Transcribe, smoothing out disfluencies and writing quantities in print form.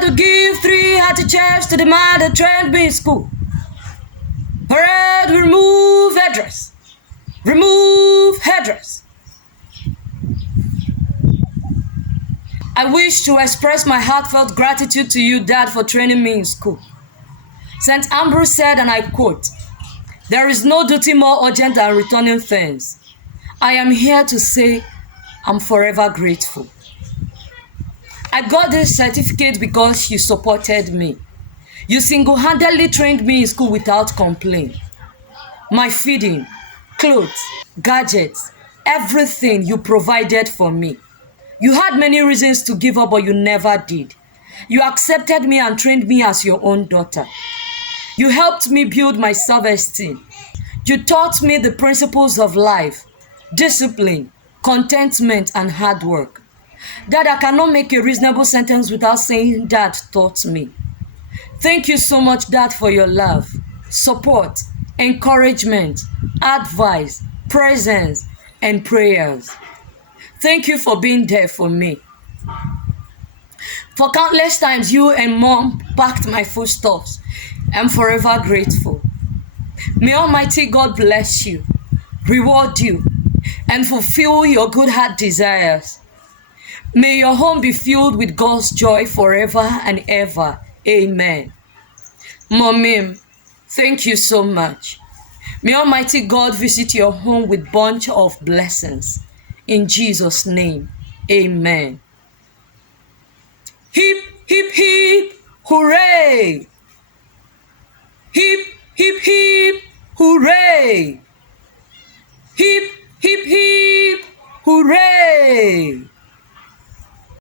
had to give 3 hearty checks to the man that trained me in school. Parade, remove headdress. Remove headdress. I wish to express my heartfelt gratitude to you, Dad, for training me in school. St. Ambrose said, and I quote, "There is no duty more urgent than returning thanks." I am here to say I'm forever grateful. I got this certificate because you supported me. You single-handedly trained me in school without complaint. My feeding, clothes, gadgets, everything you provided for me. You had many reasons to give up, but you never did. You accepted me and trained me as your own daughter. You helped me build my self-esteem. You taught me the principles of life, discipline, contentment, and hard work. Dad, I cannot make a reasonable sentence without saying Dad taught me. Thank you so much, Dad, for your love, support, encouragement, advice, presence, and prayers. Thank you for being there for me. For countless times, you and Mom packed my foodstuffs. I'm forever grateful. May Almighty God bless you, reward you, and fulfill your good heart desires. May your home be filled with God's joy forever and ever. Amen. Mommy, thank you so much. May Almighty God visit your home with bunch of blessings. In Jesus' name, amen. Hip, hip, hip, hooray! Hip, hip, hip, hooray! Hip, hip, hip, hooray!